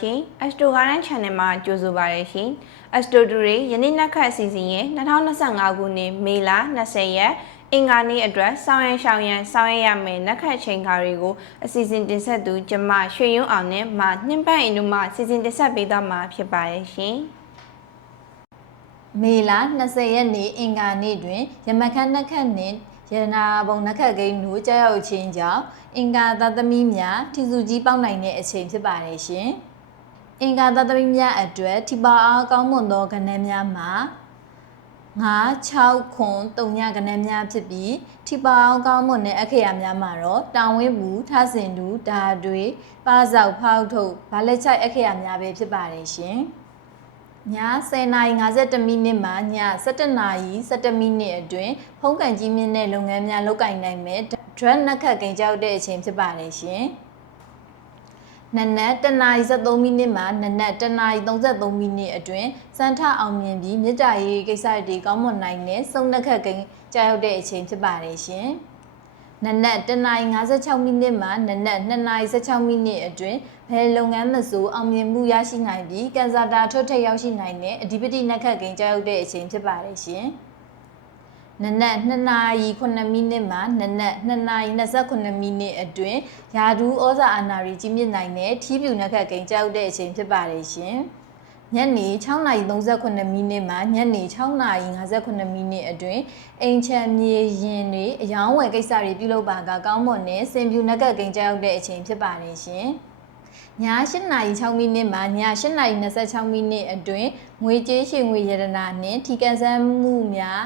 ရှင် Astro Garden Channel မှာကြိုဆိုပါရရှင် Astro တူတွေယနေ့နက်ခတ်အစီအစဉ်ရဲ့2025ခုနှစ်မေလ20ရက်အင်္ဂါနေ့အတွက်စောင်းရန်ရှောင်းရန်စောင်းရရမယ်နက်ခတ်ချိန်ခါတွေကိုအစီအစဉ်တင်ဆက်သူကျမရွှေရုံအောင်နဲ့မနှင်းပန်းအင်တို့မှအစီအစဉ်တင်ဆက်ပေးသွားမှာဖြစ်ပါရဲ့ရှင်မေလ20ရက်နေ့အင်္ဂါနေ့တွင်ရမခန်းနှက်ခတ်နှင့် ရတနာဘုံနှက်ခတ်ကိန်းတို့ကြောက်ရောက်ခြင်းကြောင့်အင်္ဂါသတ္တမီများထီစုကြီးပေါက်နိုင်တဲ့အချိန်ဖြစ်ပါတယ်ရှင်။အင်္ဂါသတ္တမီများအတွက်ထီပါအားကောင်းမွန်သောကဏ္ဍများမှာ9 6ခွန်3ညကဏ္ဍများဖြစ်ပြီးထီပါအောင်ကောင်းမွန်တဲ့အခရာများမှာတော့တောင်ဝင်းဘူးထဆင်တူဓာတွေပါဇောက်ဖောက်ထုတ်ဗာလက်ချိုက်အခရာများပဲဖြစ်ပါတယ်ရှင်။ ည10:52မိနစ်မှည17:17မိနစ်အတွင်းဖုံးကန်ကြီးမြင့်တဲ့လုပ်ငန်းများလုပ်ကိုင်နိုင်မယ် drug နက်ခတ်ကိန်းကြောက်တဲ့အချိန်ဖြစ်ပါတယ်ရှင်။နနက်1:73မိနစ်မှနနက်1:33မိနစ်အတွင်းစံထအောင်မြင်ပြီးမြစ်တာရေးကိစ္စတွေကောင်းမွန်နိုင်တဲ့စုံနက်ခတ်ကိန်းကြောက်တဲ့အချိန်ဖြစ်ပါတယ်ရှင်။ နနက်1:56မိနစ်မှနနက်2:16မိနစ်အတွင်းဘယ်လုပ်ငန်းမဆိုအောင်မြင်မှုရရှိနိုင်ပြီးကန်ဆာတာထုတ်ထည့်ရောက်ရှိနိုင်တဲ့အဓိပတိနက်ခတ်ကိန်းကြောက်တဲ့အချိန်ဖြစ်ပါတယ်ရှင်။နနက်2:09မိနစ်မှနနက်2:29မိနစ်အတွင်းယာဒူးဩဇာအာဏာရီကြီးမြင့်နိုင်တဲ့ထီးပြူနက်ခတ်ကိန်းကြောက်တဲ့အချိန်ဖြစ်ပါတယ်ရှင်။ ညနေ6:38မိနစ်မှညနေ6:58မိနစ်အတွင်းအိမ်ချမ်းမြေရင်တွေအယောင်းဝယ်ကိစ္စတွေပြုလုပ်ပါကကောင်းမွန်တဲ့စင်ပြူနက်ကတ်ကိန်းကြောက်တဲ့အချိန်ဖြစ်ပါတယ်ရှင်။ည8:06မိနစ်မှည8:26မိနစ်အတွင်းငွေကြေးရှင်ငွေရတနာနှင့်ထီကန်ဆန်းမှုများ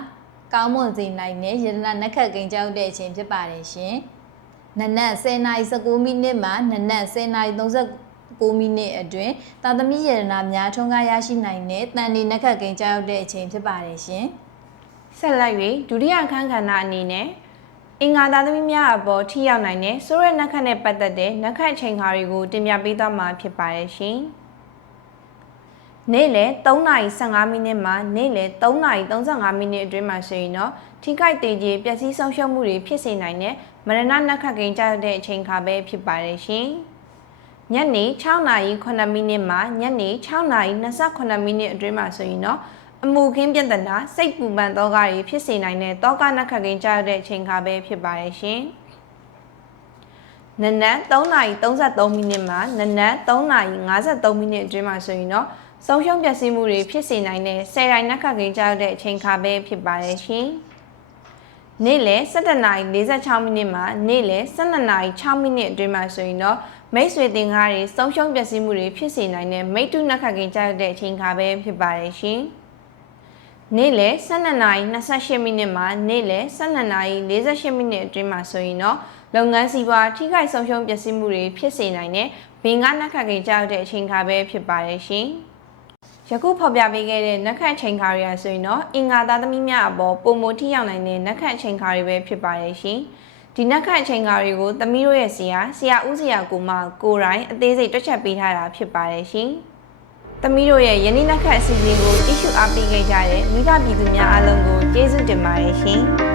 ကောင်းမွန်စေနိုင်တဲ့ရတနာနက်ခတ်ကိန်းကြောက်တဲ့အချိန်ဖြစ်ပါတယ်ရှင်။နနက်10:19မိနစ်မှနနက်10:30 9မိနစ်အတွင်းသာသမီရတနာများထုံးကားရရှိနိုင်တဲ့တန်ဒီနက်ခတ်ကိန်းကြောက်တဲ့အချိန်ဖြစ်ပါတယ်ရှင်။ဆက်လက်၍ဒုတိယအခန်းကဏ္ဍအနေနဲ့အင်္ဂါသားသမီးများအပေါ်ထိရောက်နိုင်တဲ့ဆိုရဲနက်ခတ်နဲ့ပတ်သက်တဲ့နက်ခတ်ချိန်ခါတွေကိုတင်ပြပေးသွားမှာဖြစ်ပါတယ်ရှင်။နေ့လယ်3:15မိနစ်မှနေ့လယ်3:35မိနစ်အတွင်းမှာဆိုရင်တော့ထိခိုက်ဒေကြီးပျက်စီးဆုံးရှုံးမှုတွေဖြစ်စေနိုင်တဲ့မရဏနက်ခတ်ကိန်းကြောက်တဲ့အချိန်ခါပဲဖြစ်ပါတယ်ရှင်။ ညနေ6:09မိနစ်မှညနေ6:28မိနစ်အတွင်းမှာဆိုရင်တော့အမှုခင်းပြဿနာစိတ်ပူပန်သောကတွေဖြစ်စေနိုင်တဲ့တောကနက်ခတ်ကင်းကြားတဲ့အချိန်ခါပဲဖြစ်ပါရဲ့ရှင်။နနက်3:33မိနစ်မှနနက်3:53မိနစ်အတွင်းမှာဆိုရင်တော့ဆုံးရှုံးပျက်စီးမှုတွေဖြစ်စေနိုင်တဲ့ဆယ်တိုင်းနက်ခတ်ကင်းကြားတဲ့အချိန်ခါပဲဖြစ်ပါရဲ့ရှင်။ နေ့လယ်17:46မိနစ်မှနေ့လယ်12:06မိနစ်အတွင်းမှာဆိုရင်တော့မိတ်ဆွေတင်ကားတွေဆုံးရှုံးပျက်စီးမှုတွေဖြစ်စေနိုင်တဲ့မိတ္တုနက်ခတ်ကင်းကြားတဲ့အချိန်ခါပဲဖြစ်ပါရဲ့ရှင်။နေ့လယ်12:28မိနစ်မှနေ့လယ်12:48မိနစ်အတွင်းမှာဆိုရင်တော့လုပ်ငန်းစီးပွားထိခိုက်ဆုံးရှုံးပျက်စီးမှုတွေဖြစ်စေနိုင်တဲ့ဘင်္ဂနက်ခတ်ကိန်းကြောက်တဲ့အချိန်ခါပဲဖြစ်ပါရဲ့ရှင်။ ယခုဖော်ပြပေးခဲ့တဲ့နက်ခတ်ချိန်ခါတွေရဆိုရင်တော့အင်္ဂါသားသမီးများအပေါ်ပုံမထိရောက်နိုင်တဲ့နက်ခတ်ချိန်ခါတွေပဲဖြစ်ပါရဲ့ရှင်။ဒီနက်ခတ်ချိန်ခါတွေကိုသမီးတို့ရဲ့ဆရာဆရာဦးဆရာကိုမကိုရိုင်းအသေးစိတ်တွက်ချက်ပေးထားတာဖြစ်ပါတယ်ရှင်။သမီးတို့ရဲ့ယနေ့နက်ခတ်အစီအစဉ်ကိုကြည့်ရှုအားပေးခဲ့ကြတဲ့မိဘပြည်သူများအားလုံးကိုကျေးဇူးတင်ပါတယ်ရှင်။